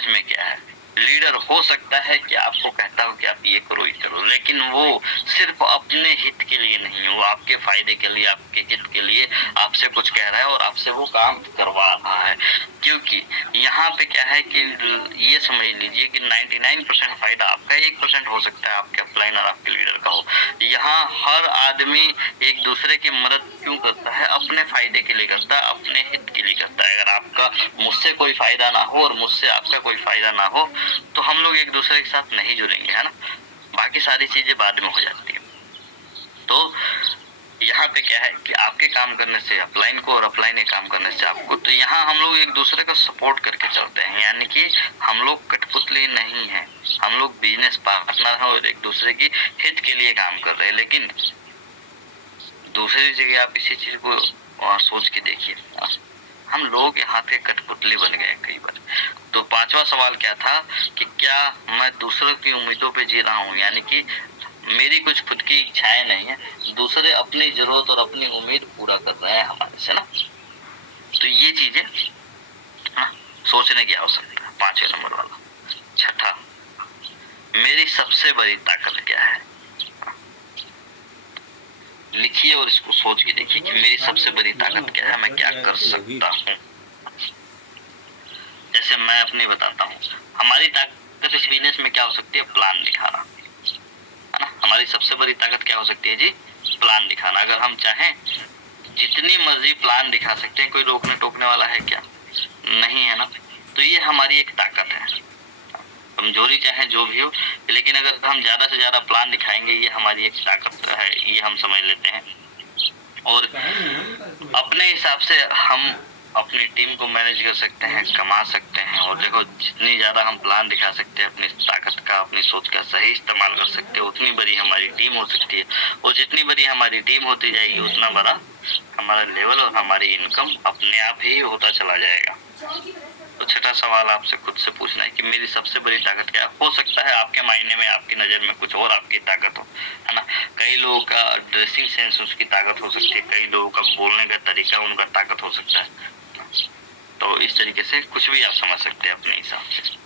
Business में क्या है, लीडर हो सकता है कि आपको कहता हो कि आप ये करो ये करो, लेकिन वो सिर्फ अपने हित के लिए नहीं है, वो आपके फायदे के लिए, आपके हित के लिए आपसे कुछ कह रहा है और आपसे वो काम करवा रहा है। क्योंकि यहाँ पे क्या है कि ये समझ लीजिए कि 99% फायदा आपका, 1% हो सकता है आपके अपलाइन और आपके लीडर का हो। यहाँ हर आदमी एक दूसरे की मदद क्यों करता है? अपने फायदे के लिए करता है, अपने हित के लिए करता है। अगर आपका मुझसे कोई फायदा ना हो और मुझसे आपका कोई फायदा ना हो तो हम लोग एक दूसरे के साथ नहीं जुड़ेंगे, है ना। बाकी सारी चीजें बाद में हो जाती है। तो यहाँ पे क्या है कि आपके काम करने से अपलाइन को और अपलाइन के काम करने से आपको, तो यहाँ हम लोग एक दूसरे का सपोर्ट करके चलते हैं, यानी कि हम लोग कठपुतली नहीं है, हम लोग बिजनेस पार्टनर हैं और एक दूसरे की हित के लिए काम कर रहे हैं। लेकिन दूसरी जगह आप इसी चीज को सोच के देखिए, हम लोग यहाँ पे कठपुतली बन गए कई बार। तो पांचवा सवाल क्या था कि क्या मैं दूसरों की उम्मीदों पे जी रहा हूँ, यानी कि मेरी कुछ खुद की इच्छाएं नहीं है, दूसरे अपनी जरूरत और अपनी उम्मीद पूरा कर रहे हैं हमारे से ना। तो ये चीजें सोचने की आवश्यकता है। 5वें नंबर वाला। छठा, मेरी सबसे बड़ी ताकत क्या है? लिखिए और इसको सोच के देखिए कि मेरी सबसे बड़ी ताकत क्या है, मैं क्या कर सकता हूँ। जैसे मैं अपनी बताता हूँ, हमारी ताकत इस बिजनेस में क्या हो सकती है? प्लान दिखाना, है ना। हमारी सबसे बड़ी ताकत क्या हो सकती है जी? प्लान दिखाना। अगर हम चाहें जितनी मर्जी प्लान दिखा सकते हैं, कोई रोकने टोकने वाला है क्या? नहीं है ना। तो ये हमारी एक ताकत है, कमजोरी चाहे जो भी हो, लेकिन अगर हम ज्यादा से ज्यादा प्लान दिखाएंगे, ये हमारी एक ताकत है, ये हम समझ लेते हैं। और अपने हिसाब से हम अपनी टीम को मैनेज कर सकते हैं, कमा सकते हैं। और देखो, जितनी ज्यादा हम प्लान दिखा सकते हैं, अपनी ताकत का, अपनी सोच का सही इस्तेमाल कर सकते हैं, उतनी बड़ी हमारी टीम हो सकती है। और जितनी बड़ी हमारी टीम होती जाएगी, उतना बड़ा हमारा लेवल और हमारी इनकम अपने आप ही होता चला जाएगा। तो छठा सवाल आपसे खुद से पूछना है कि मेरी सबसे बड़ी ताकत क्या हो सकता है? आपके मायने में, आपकी नजर में कुछ और आपकी ताकत हो, है ना। कई लोगों का ड्रेसिंग सेंस उसकी ताकत हो सकती है, कई लोगों का बोलने का तरीका उनका ताकत हो सकता है। तो इस तरीके से कुछ भी आप समझ सकते हैं अपने हिसाब से।